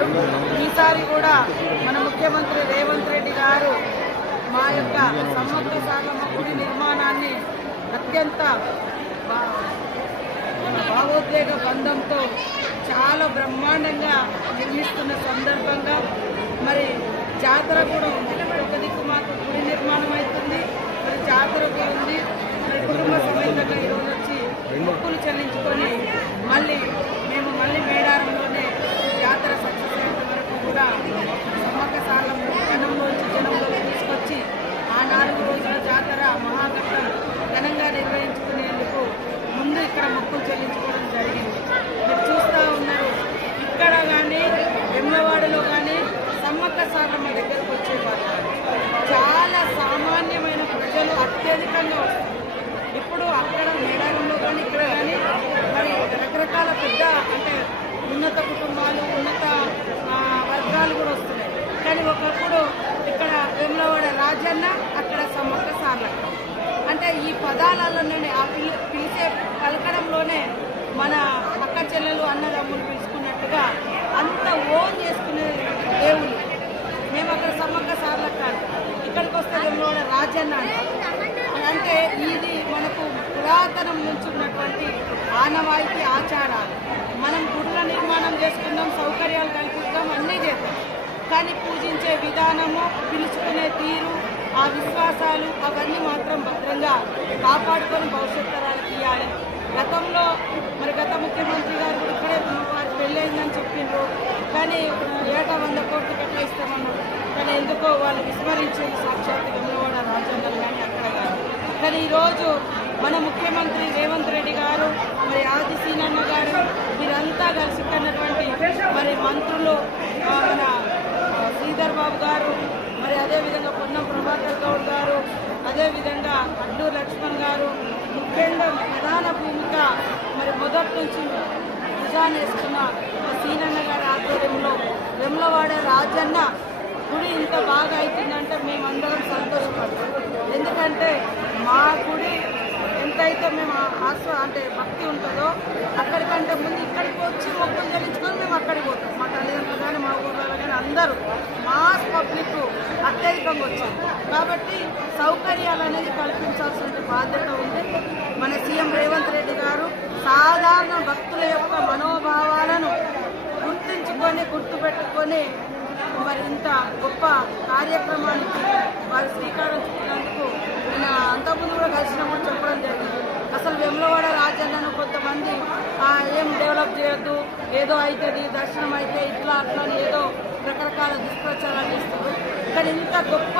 ధన్యవాదాలు. ఈసారి కూడా మన ముఖ్యమంత్రి రేవంత్ రెడ్డి గారు మా యొక్క సమ్మక్క సారలమ్మ గుడి నిర్మాణాన్ని అత్యంత భావోద్వేగ బంధంతో చాలా బ్రహ్మాండంగా నిర్మిస్తున్న సందర్భంగా మరి జాతర కూడా ఉంది. ఒక దిక్కు మాకు గుడి నిర్మాణం అవుతుంది, మరి జాతర కూడా ఉంది. మరి కుటుంబ సమేతంగా ఈరోజు వచ్చి మొక్కులు చెల్లించుకొని మళ్ళీ మేడారంలోనే జాతర సక్సెస్ అయ్యేంత వరకు కూడా సమ్మక్క సారలమ్మ జనంలో తీసుకొచ్చి ఆ 4 రోజుల జాతర మహాఘట్టం ఘనంగా నిర్వహించుకునేందుకు ముందు ఇక్కడ మొక్కులు చెల్లించుకోవడం జరిగింది. మీరు చూస్తూ ఉన్నారు, ఇక్కడ కానీ వెమ్లవాడలో కానీ సమ్మక్క సారలమ్మ దగ్గరకు వచ్చేవారు చాలా సామాన్యమైన ప్రజలు అత్యధికంగా వస్తారు. ఇప్పుడు అక్కడ మేడారంలో కానీ ఇక్కడ కానీ మరి రకరకాల పెద్ద అంటే ఉన్నత కుటుంబాలు ఉన్నత వర్గాలు కూడా వస్తున్నాయి. కానీ ఒకప్పుడు ఇక్కడ వేములవాడ రాజన్న, అక్కడ సమ్మక్క సారలమ్మ అంటే ఈ పదాలలోనే ఆ పిలిచే పలకడంలోనే మన అక్క చెల్లెలు అన్నదమ్ములు పిలుచుకున్నట్టుగా అంత ఓన్ చేసుకునే దేవుళ్ళు. మేము అక్కడ సమ్మక్క సారలక్క అంటాం, ఇక్కడికి వస్తే వేములవాడ రాజన్న అంటే ఇది మనకు పురాతనం నుంచి ఉన్నటువంటి ఆనవాయితీ ఆచారాలు. మనం గుడుల నిర్మాణం చేసుకుందాం, సౌకర్యాలు కల్పిస్తాం, అన్నీ చేద్దాం. కానీ పూజించే విధానము, పిలుచుకునే తీరు, ఆ విశ్వాసాలు అవన్నీ మాత్రం భద్రంగా కాపాడుకొని భవిష్యత్ తరాలకు ఇవ్వాలి. గతంలో మరి గత ముఖ్యమంత్రి గారు కూడా ఇక్కడే వారికి పెళ్ళయిందని చెప్పిండ్రు, కానీ ఏటా 100 కోట్లు కేటాయిస్తామన్నారు. కానీ ఎందుకో వాళ్ళు విస్మరించేది సాక్షాత్ వేములవాడ రాజన్నలు కానీ అక్కడ కానీ. కానీ ఈరోజు మన ముఖ్యమంత్రి రేవంత్ రెడ్డి గారు, మరి ఆది సీనన్న గారు, మీరంతా కలిసి ఉన్నటువంటి మరి మంత్రులు మన శ్రీధర్ బాబు గారు, మరి అదేవిధంగా పొన్నం ప్రభాకర్ గౌడ్ గారు, అదేవిధంగా అడ్లూరు లక్ష్మణ్ గారు ముఖ్యంగా ప్రధాన భూమిక మరి మొదటి నుంచి భుజాన్ని వేసుకున్న సీనన్న గారి ఆధ్వర్యంలో వేములవాడ రాజన్న గుడి ఇంత బాగా అవుతుందంటే మేమందరం సంతోషపడతాం. ఎందుకంటే మా గుడి ఎంతైతే మేము అంటే భక్తి ఉంటుందో అక్కడికంటే ముందు ఇక్కడికి వచ్చి మొక్కులు చెల్లించుకొని మేము అక్కడికి పోతాం. మా తల్లిదండ్రులు కానీ మా ఊళ్ళో కానీ అందరూ మాస్ పబ్లిక్ అత్యధికంగా వచ్చారు. కాబట్టి సౌకర్యాలు అనేది కల్పించాల్సిన బాధ్యత ఉంది. మన సీఎం రేవంత్ రెడ్డి గారు సాధారణ భక్తుల యొక్క మనోభావాలను గుర్తుపెట్టుకొని మరి ఇంత గొప్ప కార్యక్రమానికి వారు శ్రీకారం చుట్టినందుకు నేను అంతకుముందు కూడా కలిసినప్పుడు చెప్పడం జరిగింది. అసలు వేములవాడ రాజన్నను కొంతమంది ఏం డెవలప్ చేయొద్దు, ఏదో అవుతుంది, దర్శనం అయితే ఇట్లా అట్లా అని ఏదో రకరకాల దుష్ప్రచారాలు చేస్తారు. కానీ ఇంత గొప్ప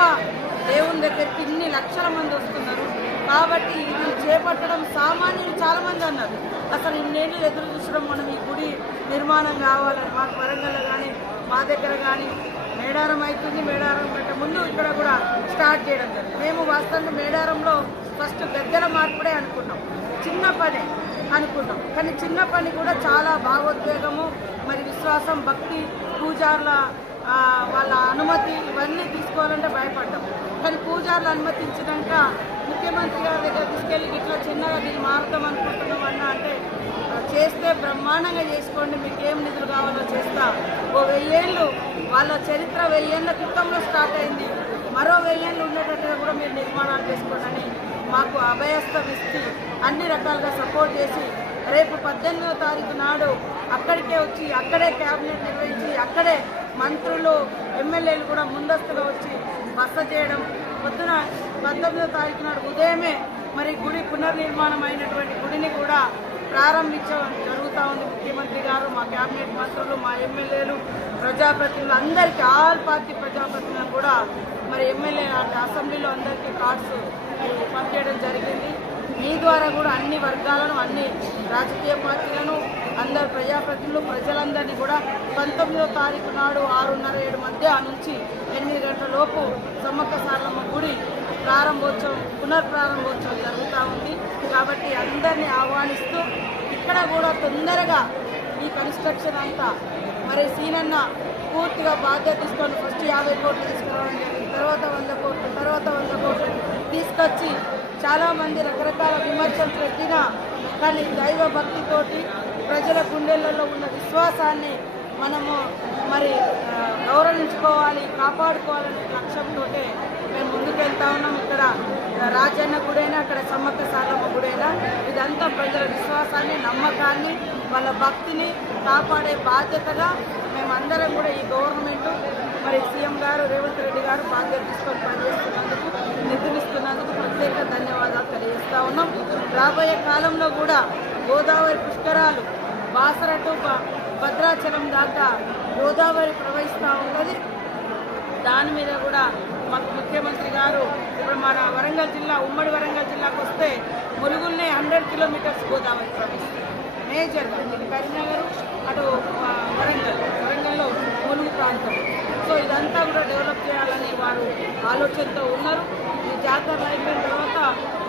దేవుని దగ్గరికి ఇన్ని లక్షల మంది వస్తున్నారు. కాబట్టి ఇది చేపట్టడం సామాన్యులు చాలామంది అన్నారు. అసలు ఇన్నేళ్ళు ఎదురు చూసడం మనం ఈ గుడి నిర్మాణం కావాలని. మాకు వరంగల్లో కానీ మా దగ్గర కానీ మేడారం అవుతుంది, మేడారం కంటే ముందు ఇక్కడ కూడా స్టార్ట్ చేయడం జరిగింది. మేము వాస్తవంగా మేడారంలో ఫస్ట్ గద్దెల మార్పుడే అనుకున్నాం, చిన్న పని అనుకున్నాం. కానీ చిన్న పని కూడా చాలా భావోద్వేగము, మరి విశ్వాసం, భక్తి, పూజారుల వాళ్ళ అనుమతి ఇవన్నీ తీసుకోవాలంటే భయపడ్డాం. కానీ పూజారులు అనుమతించినాక ముఖ్యమంత్రి గారి దగ్గర తీసుకెళ్ళి ఇట్లా చిన్నగా దీన్ని మారుతాం అనుకుంటున్నాం అన్న అంటే చేస్తే బ్రహ్మాండంగా చేసుకోండి, మీకు ఏం నిధులు కావాలో చేస్తా. ఓ 1000 ఏళ్ళు వాళ్ళ చరిత్ర 1000 ఏళ్ళ క్రితంలో స్టార్ట్ అయింది, మరో 1000 ఏళ్ళు ఉండేటట్టుగా కూడా మీరు నిర్మాణాలు చేసుకోండి అని మాకు అభయస్థం ఇచ్చి అన్ని రకాలుగా సపోర్ట్ చేసి రేపు 18వ తారీఖు నాడు అక్కడికే వచ్చి అక్కడే క్యాబినెట్ నిర్వహించి అక్కడే మంత్రులు ఎమ్మెల్యేలు కూడా ముందస్తుగా వచ్చి బస చేయడం, పొద్దున 19వ తారీఖు నాడు ఉదయమే మరి గుడి పునర్నిర్మాణం అయినటువంటి గుడిని కూడా ప్రారంభించడం జరుగుతూ ఉంది. ముఖ్యమంత్రి గారు, మా క్యాబినెట్ మంత్రులు, మా ఎమ్మెల్యేలు, ప్రజాప్రతినిధులు అందరికీ, ఆల్ పార్టీ ప్రజాప్రతినిధులను కూడా మరి ఎమ్మెల్యే అంటే అసెంబ్లీలో అందరికీ కార్డ్స్ పంపించడం జరిగింది. మీ ద్వారా కూడా అన్ని వర్గాలను, అన్ని రాజకీయ పార్టీలను, అందరు ప్రజాప్రతినిధులు, ప్రజలందరినీ కూడా 19వ తారీఖు నాడు 6:30-7 మధ్య నుంచి 8 గంటల లోపు సమ్మక్క సారలమ్మ గుడి ప్రారంభోత్సవం, పునర్ప్రారంభోత్సవం జరుగుతూ ఉంది. కాబట్టి అందరినీ ఆహ్వానిస్తూ ఇక్కడ కూడా తొందరగా ఈ కన్స్ట్రక్షన్ అంతా మరి సీనన్న పూర్తిగా బాధ్యత తీసుకొని ఫస్ట్ 50 కోట్లు తీసుకురావడం జరిగింది, తర్వాత 100 కోట్లు, తర్వాత 100 కోట్లు తీసుకొచ్చి చాలామంది రకరకాల విమర్శలు పెట్టినా కానీ దైవ భక్తితోటి ప్రజల గుండెలలో ఉన్న విశ్వాసాన్ని మనము మరి గౌరవించుకోవాలి, కాపాడుకోవాలనే లక్ష్యంతో మేము ముందుకు వెళ్తా ఉన్నాం. ఇక్కడ రాజన్న గుడైనా, అక్కడ సమ్మక్క సారమ్మ గుడైనా, ఇదంతా ప్రజల విశ్వాసాన్ని, నమ్మకాన్ని, వాళ్ళ భక్తిని కాపాడే బాధ్యతగా మేమందరం కూడా ఈ గవర్నమెంట్ మరి సీఎం గారు రేవంత్ రెడ్డి గారు బాధ్యత తీసుకొని పనిచేస్తున్నందుకు, నిధులిస్తున్నందుకు ప్రత్యేక ధన్యవాదాలు తెలియజేస్తా ఉన్నాం. రాబోయే కాలంలో కూడా గోదావరి పుష్కరాలు బాసర టు భద్రాచలం దాకా గోదావరి ప్రవహిస్తూ ఉంటుంది. దాని మీద కూడా మాకు ముఖ్యమంత్రి గారు ఇప్పుడు మన వరంగల్ జిల్లా, ఉమ్మడి వరంగల్ జిల్లాకు వస్తే ములుగుల్నే 100 కిలోమీటర్స్ గోదావరి ప్రవహిస్తుంది మేజర్గా. కరీంనగర్ అటు వరంగల్లో ములుగు ప్రాంతం. సో ఇదంతా కూడా డెవలప్ చేయాలని వారు ఆలోచనతో ఉన్నారు. ఈ జాతర అయిపోయిన తర్వాత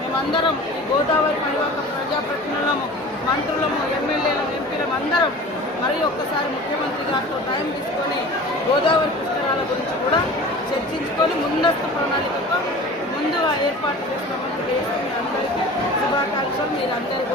మేమందరం ఈ గోదావరి పరివాహక ప్రజాప్రతినిధులము, మంత్రులము, ఎమ్మెల్యేలము, ఎంపీలము అందరం మరి ఒక్కసారి ముఖ్యమంత్రి గారితో టైం తీసుకొని గోదావరి పుష్కరాల గురించి కూడా చర్చించుకొని ముందస్తు ప్రణాళికతో ముందుగా ఏర్పాటు చేస్తామని అందరికీ శుభాకాంక్షలు. మీరందరూ